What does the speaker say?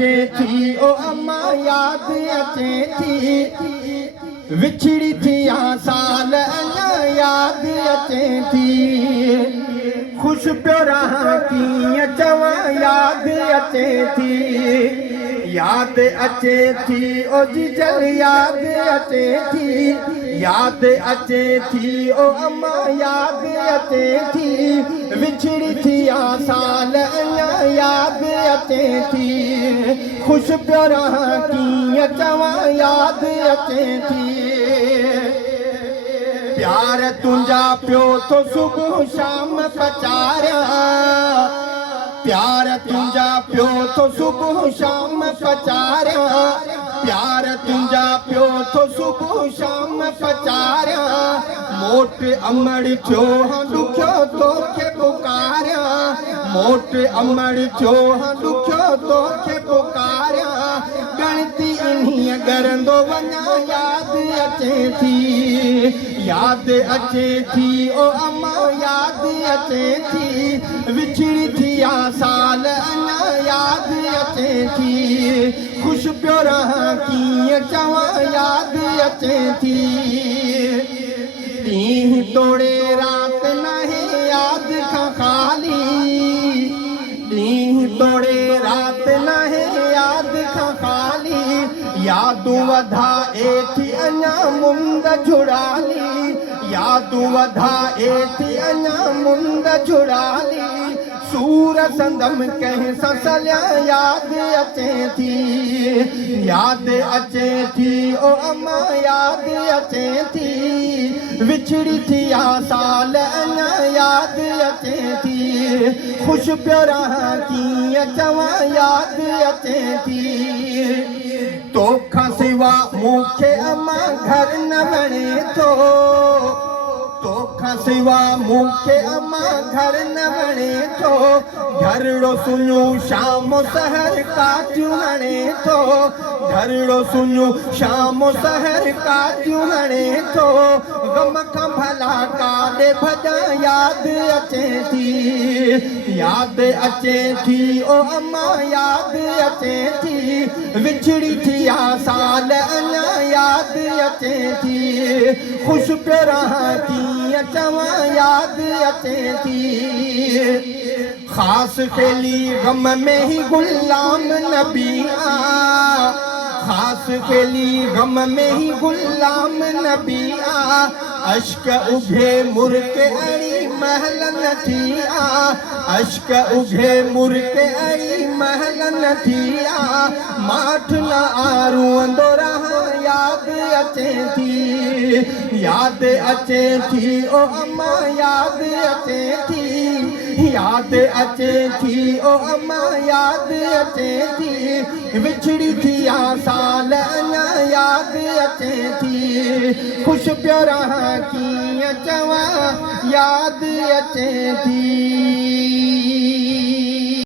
अचे थी ओ अम्मा याद अचे थी विछड़ी थी साल अञा याद अचे थी खुश पियो रहां कीअं चवां याद अचे थी याद अचे थी ओ जीजल याद अचे थी याद अचे थी ओ अम्मा याद अचे थी विछड़ी थी साल अञा याद अचे थी खुश पियो रहां कीअं चवां याद अचे थी प्यार तुंहिंजा पियो तो सुबुह शाम पचारिया प्यार तुंहिंजा पियो तो सुबुह शाम पचारिया प्यार तुंहिंजा पियो तो सुबुह शाम पचारिया मोट अमड़ थियो ॾुखियो तोखे पुकारिया मोट अमड़ थियो ॾुखियो तोखे पुकारिया गणती इन्हीअ गरंदो वञा याद अचे थी ओ अम्मा याद अचे थी विछड़ी थी साल अञा याद अचे थी खुश पियो रहां कीअं चवां याद अचे थी ॾींहुं तोड़े रात नाहे याद खां ख़ाली ॾींहुं तोड़े रात नाहे याद खां ख़ाली यादूं वधाए थी अञा मुंद झुड़ाली यादूं वधाए थी अञा मुंद झुड़ाली सूर संदम कंहिं सां सलिया याद अचे थी ओ अम्मा याद अचे थी विछड़ी थी साल अञा याद अचे थी खुश पियो रहां कीअं चवां याद अचे थी तोखां सिवा मूंखे अम्मा घर न वणे थो तोखां सिवा मूंखे अम्मा घर न वणे थो घरड़ो सुञो शाम सहर काटियूं हणे थो घरड़ो सुञो शाम सहर काटियूं हणे थो गम खां भला काॾे भॼां याद अचे थी ओ अम्मा याद अचे थी विछड़ी थी साल अञा याद अचे थी खुश पियो रहां कीअं चवां याद अचे थी ख़ासि खेली गम में ही गुलाम नबी ख़ासि खेली गम में ही गुलाम नबी अश्क उभे मुर्के अड़ी महल न थी अश्क उभे मुर्के अड़ी महल न थी माठ न आरूंदो रहां याद अचे थी ओ अम्मा याद अचे थी ओ अम्मा याद अचे थी विछड़ी थी साल अञा याद अचे थी खुश पियो रहां कीअं चवां याद अचे थी।